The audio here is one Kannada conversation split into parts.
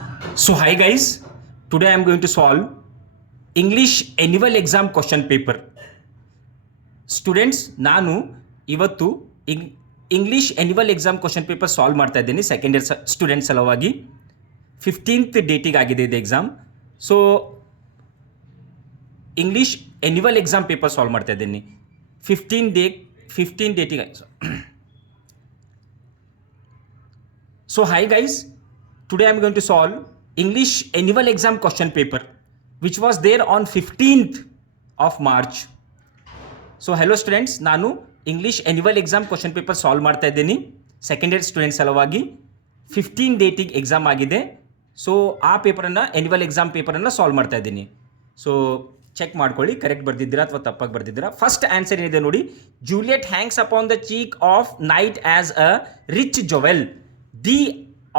So hi guys, today I am going to solve English annual exam question paper. Students ನಾನು ಇವತ್ತು English annual exam question paper solve ಮಾಡ್ತಾ ಇದ್ದೀನಿ ಸೆಕೆಂಡ್ ಇಯರ್ ಸ್ಟೂಡೆಂಟ್ಸ್ ಸಲುವಾಗಿ 15th ಡೇಟಿಗೆ ಆಗಿದೆ ಇದು exam. So English annual exam paper solve ಮಾಡ್ತಾ ಇದ್ದೀನಿ 15 ಡೇಟಿಗೆ. So hi guys, today I am going to solve English annual exam question paper which was there on 15th of March. So hello students, ನಾನು English annual exam question paper solve ಮಾಡ್ತಾ ಇದ್ದೀನಿ ಸೆಕೆಂಡ್ ಇಯರ್ ಸ್ಟೂಡೆಂಟ್ಸ್ ಸಲುವಾಗಿ. 15 ಡೇಟಿಗೆ ಎಕ್ಸಾಮ್ ಆಗಿದೆ. ಸೊ ಆ ಪೇಪರನ್ನು ಆ್ಯನ್ಯುವಲ್ ಎಕ್ಸಾಮ್ ಪೇಪರನ್ನು ಸಾಲ್ವ್ ಮಾಡ್ತಾ ಇದ್ದೀನಿ. ಸೊ ಚೆಕ್ ಮಾಡ್ಕೊಳ್ಳಿ, ಕರೆಕ್ಟ್ ಬರ್ದಿದ್ದೀರಾ ಅಥವಾ ತಪ್ಪಾಗಿ ಬರ್ದಿದ್ದೀರಾ. ಫಸ್ಟ್ ಆನ್ಸರ್ ಏನಿದೆ ನೋಡಿ, Juliet hangs upon the cheek of night as a rich jewel. The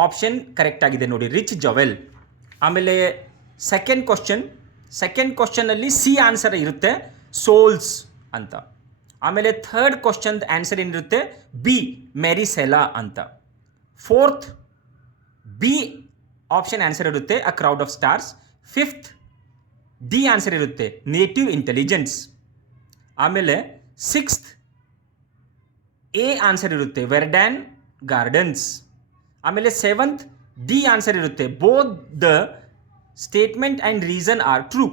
option correct ಆಗಿದೆ ನೋಡಿ, ರಿಚ್ ಜೊವೆಲ್. ಆಮೇಲೆ ಸೆಕೆಂಡ್ ಕ್ವಶನಲ್ಲಿ ಸಿ ಆನ್ಸರ್ ಇರುತ್ತೆ, ಸೋಲ್ಸ್ ಅಂತ. ಆಮೇಲೆ ಥರ್ಡ್ ಕ್ವಶನ್ ಆನ್ಸರ್ ಏನಿರುತ್ತೆ, ಬಿ ಮೆರಿಸೆಲಾ ಅಂತ. ಫೋರ್ತ್ ಬಿ ಆಪ್ಷನ್ ಆನ್ಸರ್ ಇರುತ್ತೆ, a crowd of stars. Fifth D answer ಇರುತ್ತೆ, ನೇಟಿವ್ ಇಂಟೆಲಿಜೆನ್ಸ್. ಆಮೇಲೆ ಸಿಕ್ಸ್ತ್ ಎ ಆನ್ಸರ್ ಇರುತ್ತೆ, ವೆರ್ಡ್ಯಾನ್ ಗಾರ್ಡನ್ಸ್. ಆಮೇಲೆ ಸೆವೆಂತ್ ಡಿ ಆನ್ಸರ್ ಇರುತ್ತೆ, both the statement and reason are true.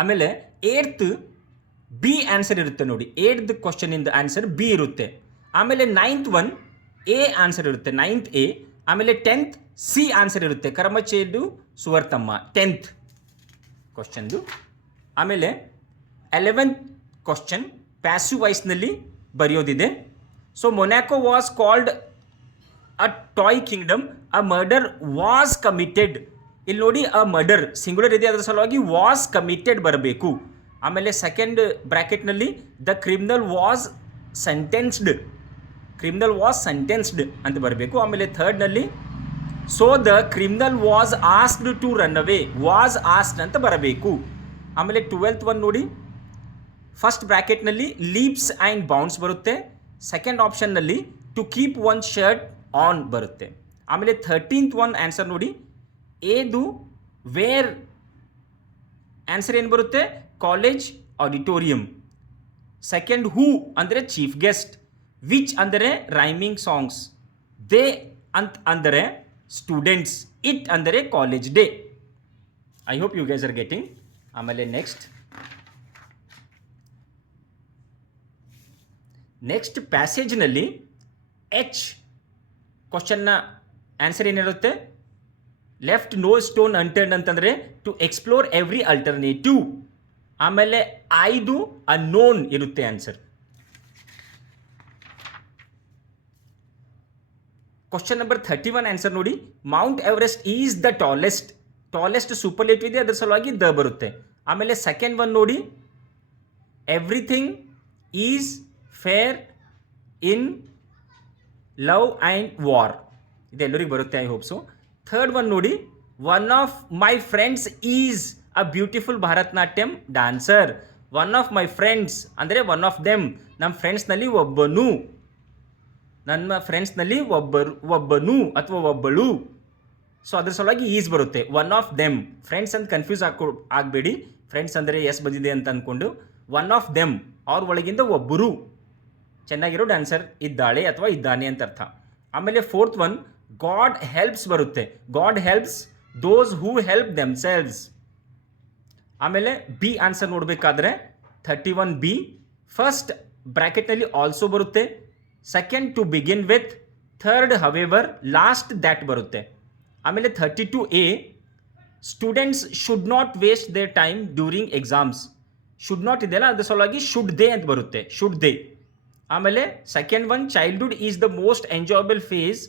ಆಮೇಲೆ ಏಟ್ತ್ ಬಿ ಆನ್ಸರ್ ಇರುತ್ತೆ ನೋಡಿ, ಏಟ್ದ್ ಕ್ವಶನಿಂದ ಆನ್ಸರ್ ಬಿ ಇರುತ್ತೆ. ಆಮೇಲೆ ನೈನ್ತ್ ಒನ್ ಎ ಆನ್ಸರ್ ಇರುತ್ತೆ, ನೈನ್ತ್ ಎ. ಆಮೇಲೆ 10th ಸಿ ಆನ್ಸರ್ ಇರುತ್ತೆ, ಕರ್ಮಚೇದು ಸುವರ್ತಮ್ಮ, 10th ಕ್ವಶನ್ದು. ಆಮೇಲೆ 11th ಕ್ವಶನ್ ಪ್ಯಾಸಿವ್ ವಾಯ್ಸ್ನಲ್ಲಿ ಬರೆಯೋದಿದೆ. So Monaco was called a toy kingdom, a murder was committed. ಇಲ್ಲಿ ನೋಡಿ, ಅ ಮರ್ಡರ್ ಸಿಂಗುಲರ್ ಇದೆ, ಅದರ ಸಲುವಾಗಿ ವಾಸ್ ಕಮಿಟೆಡ್ ಬರಬೇಕು. ಆಮೇಲೆ ಸೆಕೆಂಡ್ ಬ್ರ್ಯಾಕೆಟ್ನಲ್ಲಿ ದ ಕ್ರಿಮಿನಲ್ ವಾಸ್ ಸೆಂಟೆನ್ಸ್ಡ್ ಅಂತ ಬರಬೇಕು. ಆಮೇಲೆ ಥರ್ಡ್ನಲ್ಲಿ so the criminal was asked to run away, was asked ಅಂತ ಬರಬೇಕು. ಆಮೇಲೆ 12th ಒನ್ ನೋಡಿ, ಫಸ್ಟ್ ಬ್ರ್ಯಾಕೆಟ್ನಲ್ಲಿ ಲೀಪ್ಸ್ ಆ್ಯಂಡ್ ಬೌನ್ಸ್ ಬರುತ್ತೆ. ಸೆಕೆಂಡ್ ಆಪ್ಷನ್ನಲ್ಲಿ to keep one shirt on ಬರುತ್ತೆ. ಆಮೇಲೆ 13th ಒನ್ ಆನ್ಸರ್ ನೋಡಿ, ಏದು ವೇರ್ ಆನ್ಸರ್ ಏನು ಬರುತ್ತೆ, ಕಾಲೇಜ್ ಆಡಿಟೋರಿಯಂ. ಸೆಕೆಂಡ್ ಹೂ ಅಂದರೆ ಚೀಫ್ ಗೆಸ್ಟ್, ವಿಚ್ ಅಂದರೆ ರೈಮಿಂಗ್ ಸಾಂಗ್ಸ್, ದೇ ಅಂದರೆ ಸ್ಟೂಡೆಂಟ್ಸ್, ಇಟ್ ಅಂದರೆ college day. I hope you guys are getting. ಆಮೇಲೆ ನೆಕ್ಸ್ಟ್ ಪ್ಯಾಸೇಜ್ನಲ್ಲಿ ಎಚ್ ಕ್ವಶನ್ನ ಆನ್ಸರ್ ಏನಿರುತ್ತೆ, ಲೆಫ್ಟ್ ನೋ ಸ್ಟೋನ್ ಅನ್ಟರ್ನ್ ಅಂತಂದರೆ ಟು ಎಕ್ಸ್ಪ್ಲೋರ್ ಎವ್ರಿ ಅಲ್ಟರ್ನೇಟಿವ್. ಆಮೇಲೆ ಐದು ಅನ್ನೋನ್ ಇರುತ್ತೆ ಆನ್ಸರ್. ಕ್ವಶನ್ ನಂಬರ್ 31 ಆನ್ಸರ್ ನೋಡಿ, Mount Everest is the tallest superlative ಇದೆ, ಅದರ ಸಲುವಾಗಿ ದ ಬರುತ್ತೆ. ಆಮೇಲೆ ಸೆಕೆಂಡ್ ಒನ್ ನೋಡಿ, everything is fair in love and war, ಇದೆಲ್ಲರಿಗೂ ಬರುತ್ತೆ, I hope so. Third one ನೋಡಿ, one of my friends is a beautiful Bharatanatyam dancer. One of my friends ಅಂದರೆ ಒನ್ ಆಫ್ ದೆಮ್, ನಮ್ಮ ಫ್ರೆಂಡ್ಸ್ನಲ್ಲಿ ಒಬ್ಬನು, ನನ್ನ ಫ್ರೆಂಡ್ಸ್ನಲ್ಲಿ ಒಬ್ಬನು ಅಥವಾ ಒಬ್ಬಳು. ಸೊ ಅದ್ರ ಸಲುವಾಗಿ ಈಸ್ ಬರುತ್ತೆ, ಒನ್ ಆಫ್ ದೆಮ್. ಫ್ರೆಂಡ್ಸ್ ಅಂತ ಕನ್ಫ್ಯೂಸ್ ಆಗಬೇಡಿ, ಫ್ರೆಂಡ್ಸ್ ಅಂದರೆ ಎಸ್ ಬಂದಿದೆ ಅಂತ ಅಂದ್ಕೊಂಡು ಒನ್ ಆಫ್ ದೆಮ್, ಅವ್ರ ಒಳಗಿಂದ ಒಬ್ಬರು ಚೆನ್ನಾಗಿರೋ ಡ್ಯಾನ್ಸರ್ ಇದ್ದಾಳೆ ಅಥವಾ ಇದ್ದಾನೆ ಅಂತ ಅರ್ಥ. ಆಮೇಲೆ ಫೋರ್ತ್ ಒನ್ ಗಾಡ್ ಹೆಲ್ಪ್ಸ್ ಬರುತ್ತೆ, god helps those who help themselves. ಆಮೇಲೆ ಬಿ ಆನ್ಸರ್ ನೋಡಬೇಕಾದ್ರೆ 31 ಬಿ, ಫಸ್ಟ್ ಬ್ರ್ಯಾಕೆಟ್ನಲ್ಲಿ ಆಲ್ಸೋ ಬರುತ್ತೆ, second to begin with, third however, last that ಬರುತ್ತೆ. ಆಮೇಲೆ 32 A, students should not waste their time during exams. Should not ಇದೆಯಲ್ಲ, ಅದ್ರ ಸಲುವಾಗಿ ಶುಡ್ ದೇ ಅಂತ ಬರುತ್ತೆ, ಶುಡ್ ದೇ. ಆಮೇಲೆ second one childhood is the most enjoyable phase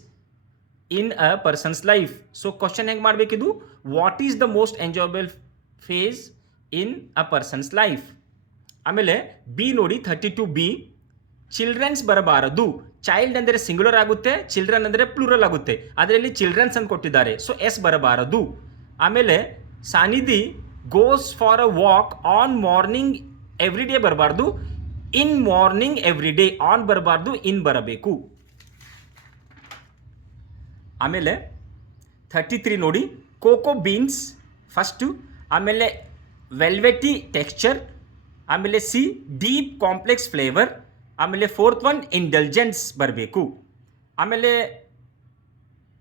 in a person's life. So question ಹೆಂಗೆ ಮಾಡಬೇಕಿದು, what is the most enjoyable phase in a person's life. ಆಮೇಲೆ ಬಿ ನೋಡಿ 32 ಬಿ, ಚಿಲ್ಡ್ರನ್ಸ್ ಬರಬಾರದು. ಚೈಲ್ಡ್ ಅಂದರೆ ಸಿಂಗುಲರ್ ಆಗುತ್ತೆ, ಚಿಲ್ಡ್ರನ್ ಅಂದರೆ ಪ್ಲೂರಲ್ ಆಗುತ್ತೆ, ಅದರಲ್ಲಿ ಚಿಲ್ಡ್ರನ್ಸ್ ಅಂತ ಕೊಟ್ಟಿದ್ದಾರೆ, ಸೊ ಎಸ್ ಬರಬಾರದು. ಆಮೇಲೆ Sannidhi goes for a walk on morning every day ಬರಬಾರ್ದು, in morning every day, on ಬರಬಾರ್ದು, ಇನ್ ಬರಬೇಕು. ಆಮೇಲೆ 33 ನೋಡಿ, ಕೋಕೋ ಬೀನ್ಸ್ ಫಸ್ಟು, ಆಮೇಲೆ ವೆಲ್ವೆಟಿ ಟೆಕ್ಸ್ಚರ್, ಆಮೇಲೆ ಸಿ ಡೀಪ್ ಕಾಂಪ್ಲೆಕ್ಸ್ ಫ್ಲೇವರ್, ಆಮೇಲೆ ಫೋರ್ತ್ ಒನ್ ಇಂಟೆಲಿಜೆನ್ಸ್ ಬರಬೇಕು. ಆಮೇಲೆ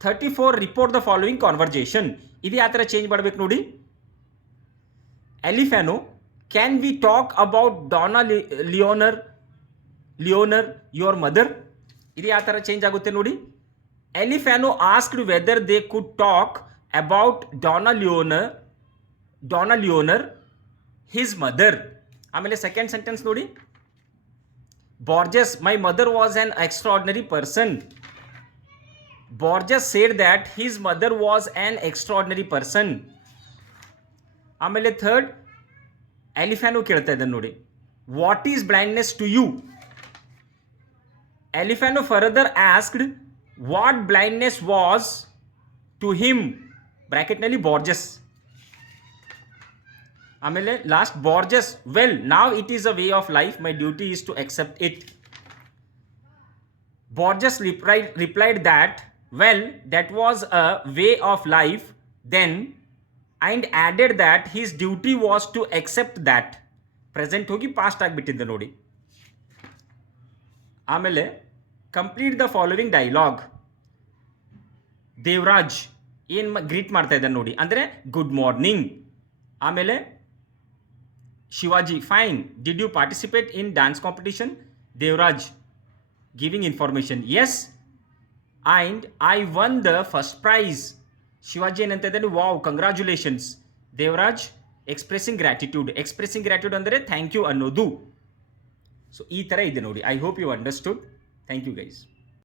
34 ರಿಪೋರ್ಟ್ ದ ಫಾಲೋಯಿಂಗ್ ಕಾನ್ವರ್ಜೇಷನ್. ಇದು ಯಾವ ಥರ ಚೇಂಜ್ ಮಾಡಬೇಕು ನೋಡಿ. Elifano, can we talk about Dona Leonor your mother. ಇದು ಯಾವ ಥರ ಚೇಂಜ್ ಆಗುತ್ತೆ ನೋಡಿ. Elifano asked whether they could talk about Dona Leonor his mother. ಆಮೇಲೆ ಸೆಕೆಂಡ್ ಸೆಂಟೆನ್ಸ್ ನೋಡಿ. Borges, my mother was an extraordinary person. Borges said that his mother was an extraordinary person. ಆಮೇಲೆ ಥರ್ಡ್ ಎಲಿಫ್ಯಾನೋ ಕೇಳ್ತಾ ಇದ್ದಾನೆ ನೋಡಿ, what is blindness to you. Elifano further asked what blindness was to him, ಬ್ರ್ಯಾಕೆಟ್ನಲ್ಲಿ ಬಾರ್ಜಸ್. ಆಮೇಲೆ last Borges, well now it is a way of life, my duty is to accept it. ಬಾರ್ಜಸ್ replied that well that was a way of life then and added that his duty was to accept that. Present ಹೋಗಿ ಪಾಸ್ಟ್ ಆಗಿಬಿಟ್ಟಿದ್ದೆ ನೋಡಿ. ಆಮೇಲೆ complete the following dialogue. Devaraj ಏನು ಗ್ರೀಟ್ ಮಾಡ್ತಾ ಇದ್ದಾನೆ ನೋಡಿ, ಅಂದರೆ ಗುಡ್ ಮಾರ್ನಿಂಗ್. ಆಮೇಲೆ Shivaji, fine. Did you participate in dance competition? Devraj, giving information. Yes, and I won the first prize. Shivaji ಏನಂತ ಇದ್ದಾನೆ, wow congratulations. Devaraj expressing gratitude ಅಂದರೆ ಥ್ಯಾಂಕ್ ಯು ಅನ್ನೋದು. ಸೊ ಈ ಥರ ಇದೆ ನೋಡಿ. I hope you understood. Thank you guys.